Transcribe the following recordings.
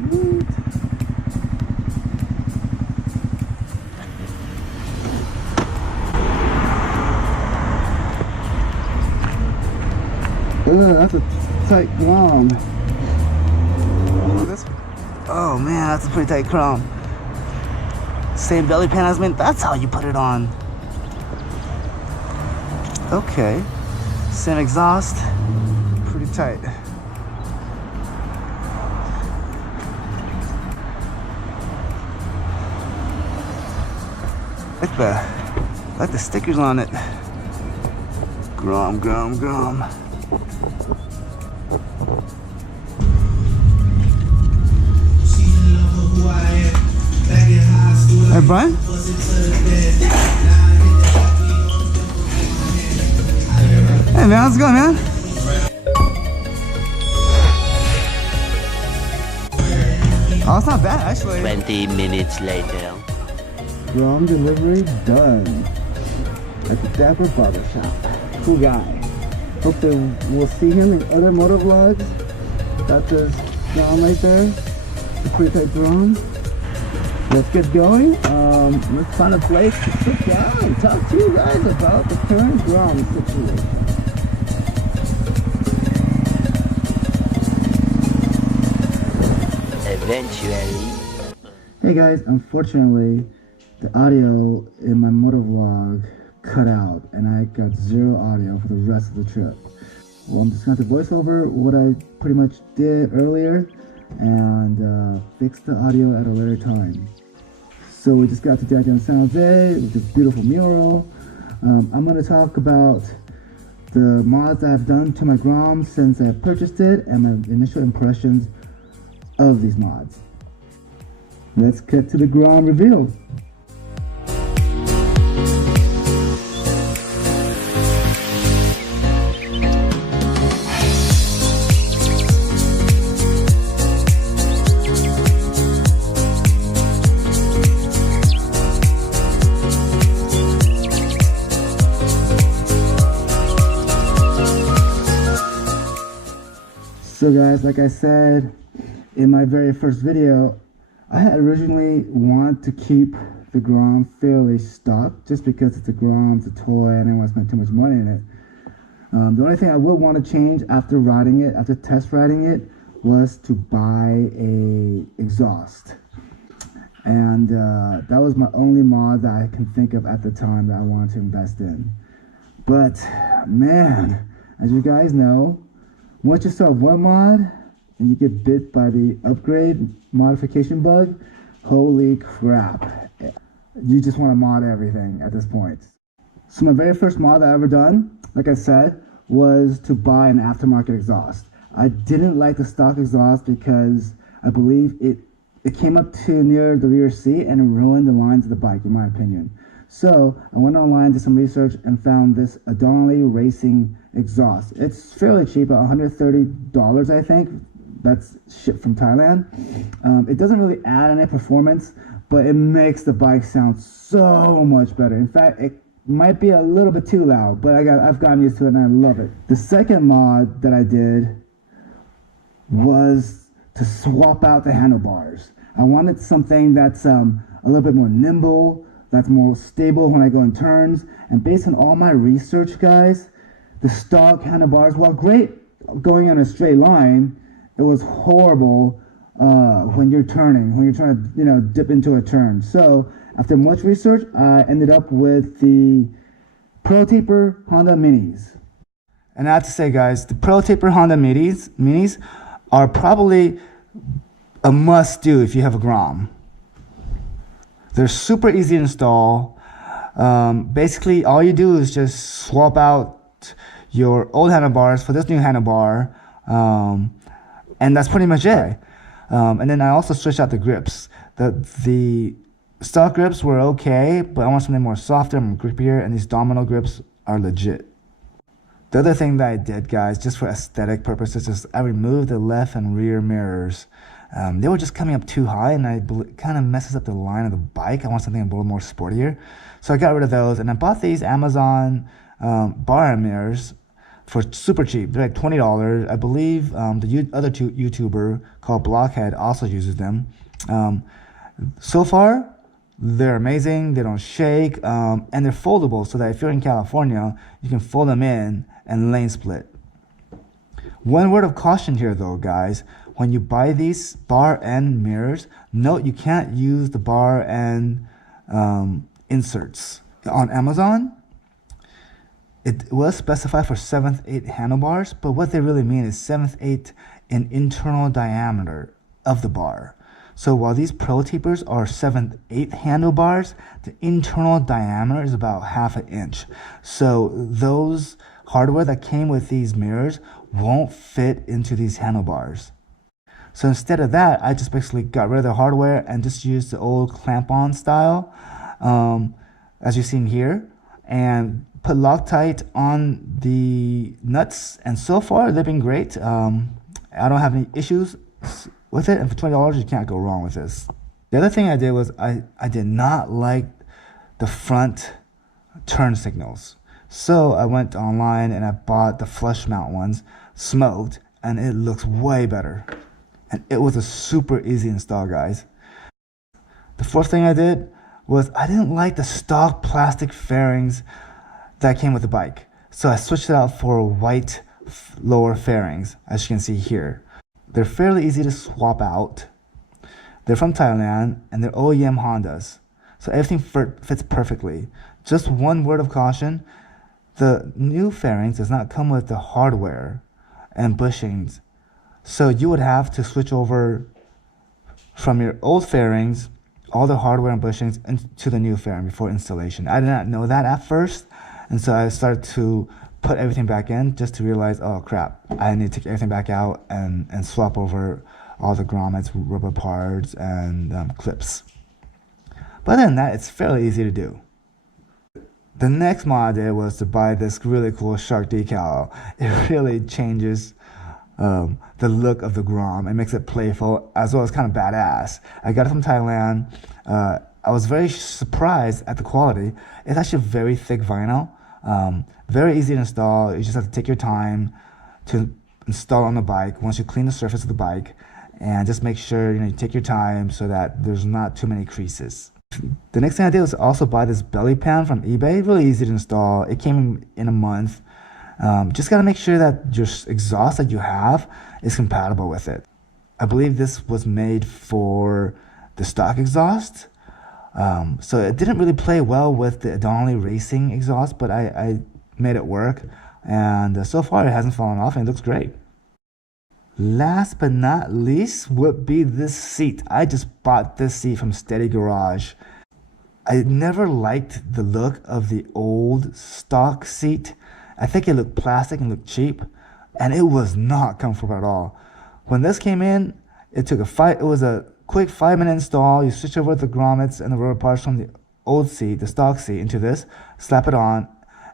Sweet. Ugh, that's a tight Grom. Oh man, that's a pretty tight Grom. Same belly pan as me. That's how you put it on. Okay. Same exhaust. Pretty tight. Like the stickers on it. Grom, Grom, Grom. Hey, Brian? Hey, man, how's it going, man? Oh, it's not bad, actually. 20 minutes later. Grom delivery done at the Dapper Barbershop. Cool guy. Hope that we'll see him in other motovlogs. That's his Grom right there. The pretty tight Grom. Let's get going. Let's find a place to sit down and talk to you guys about the current Grom situation. Eventually. Hey guys, unfortunately, the audio in my motovlog cut out and I got zero audio for the rest of the trip. Well, I'm just going to voice over what I pretty much did earlier and fix the audio at a later time. So we just got to downtown San Jose with this beautiful mural. I'm going to talk about the mods I've done to my Grom since I purchased it and my initial impressions of these mods. Let's get to the Grom reveal. So guys, like I said in my very first video, I had originally wanted to keep the Grom fairly stock just because it's a Grom, it's a toy, and I didn't want to spend too much money in it. The only thing I would want to change after riding it, after test riding it, was to buy a exhaust. And that was my only mod that I can think of at the time that I wanted to invest in. But man, as you guys know, once you start one mod and you get bit by the upgrade modification bug, holy crap. You just want to mod everything at this point. So my very first mod that I ever done, like I said, was to buy an aftermarket exhaust. I didn't like the stock exhaust because I believe it came up too near the rear seat and it ruined the lines of the bike, in my opinion. So I went online, did some research, and found this Adonali Racing exhaust. It's fairly cheap, at $130, I think. That's shipped from Thailand. It doesn't really add any performance, but it makes the bike sound so much better. In fact, it might be a little bit too loud, but I've gotten used to it and I love it. The second mod that I did was to swap out the handlebars. I wanted something that's a little bit more nimble, that's more stable when I go in turns. And based on all my research, guys, the stock handlebars, while great going in a straight line, it was horrible when you're turning, when you're trying to, dip into a turn. So after much research, I ended up with the Pro Taper Honda Minis. And I have to say, guys, the Pro Taper Honda Minis are probably a must-do if you have a Grom. They're super easy to install. Basically, all you do is just swap out your old handlebars for this new handlebar, and that's pretty much it. And then I also switched out the grips. The stock grips were okay, but I want something more softer, more grippier, and these domino grips are legit. The other thing that I did, guys, just for aesthetic purposes, is I removed the left and rear mirrors. They were just coming up too high, and it kind of messes up the line of the bike. I want something a little more sportier. So I got rid of those, and I bought these Amazon bar mirrors for super cheap. They're like $20. I believe the other YouTuber called Blockhead also uses them. So far, they're amazing. They don't shake, and they're foldable, so that if you're in California, you can fold them in and lane split. One word of caution here, though, guys. When you buy these bar end mirrors, note you can't use the bar end inserts. On Amazon, it was specified for 7/8 handlebars, but what they really mean is 7/8 in internal diameter of the bar. So while these Pro Tapers are 7/8 handlebars, the internal diameter is about 1/2 inch. So those hardware that came with these mirrors won't fit into these handlebars. So instead of that, I just basically got rid of the hardware and just used the old clamp-on style, as you've seen here, and put Loctite on the nuts, and so far they've been great. I don't have any issues with it, and for $20 you can't go wrong with this. The other thing I did was I did not like the front turn signals, so I went online and I bought the flush mount ones, smoked, and it looks way better, and it was a super easy install, guys. The fourth thing I did was I didn't like the stock plastic fairings that came with the bike, so I switched it out for white lower fairings, as you can see here. They're fairly easy to swap out. They're from Thailand, and they're OEM Hondas, so everything fits perfectly. Just one word of caution: the new fairings does not come with the hardware and bushings, so you would have to switch over from your old fairings, all the hardware and bushings, into the new fairing before installation. I did not know that at first, and so I started to put everything back in just to realize, oh crap, I need to take everything back out and swap over all the grommets, rubber parts, and clips. But other than that, it's fairly easy to do. The next mod I did was to buy this really cool shark decal. It really changes the look of the Grom. It makes it playful as well as kind of badass. I got it from Thailand. I was very surprised at the quality. It's actually very thick vinyl. Very easy to install. You just have to take your time to install on the bike once you clean the surface of the bike, and just make sure you take your time so that there's not too many creases. The next thing I did was also buy this belly pan from eBay. Really easy to install. It came in a month. Just got to make sure that your exhaust that you have is compatible with it. I believe this was made for the stock exhaust. So it didn't really play well with the Donnelly Racing exhaust, but I made it work, and so far it hasn't fallen off and it looks great. Last but not least would be this seat. I just bought this seat from Steady Garage. I never liked the look of the old stock seat. I think it looked plastic and looked cheap, and it was not comfortable at all. When this came in, it was a quick 5-minute install. You switch over the grommets and the rubber parts from the old seat, the stock seat, into this, slap it on,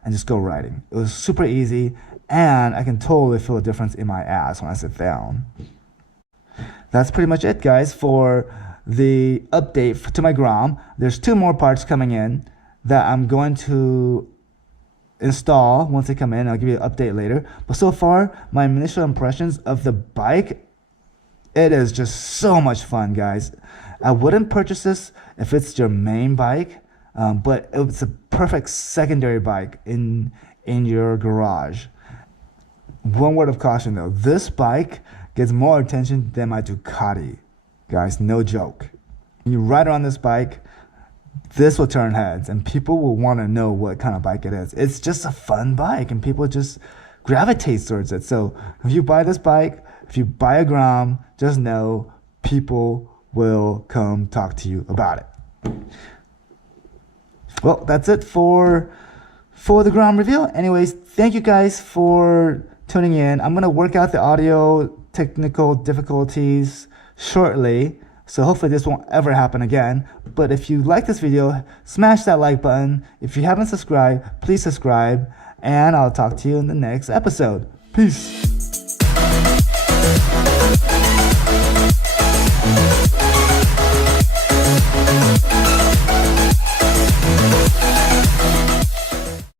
and just go riding. It was super easy, and I can totally feel a difference in my ass when I sit down. That's pretty much it, guys, for the update to my Grom. There's 2 more parts coming in that I'm going to install once they come in. I'll give you an update later. But so far, my initial impressions of the bike, it is just so much fun, guys. I wouldn't purchase this if it's your main bike, but it's a perfect secondary bike in your garage. One word of caution though, this bike gets more attention than my Ducati. Guys, no joke. When you ride around this bike, this will turn heads and people will want to know what kind of bike it is. It's just a fun bike and people just gravitate towards it. So if you buy this bike, if you buy a Grom, just know people will come talk to you about it. Well, that's it for the Grom review. Anyways, thank you guys for tuning in. I'm going to work out the audio technical difficulties shortly, so hopefully this won't ever happen again. But if you like this video, smash that like button. If you haven't subscribed, please subscribe, and I'll talk to you in the next episode. Peace.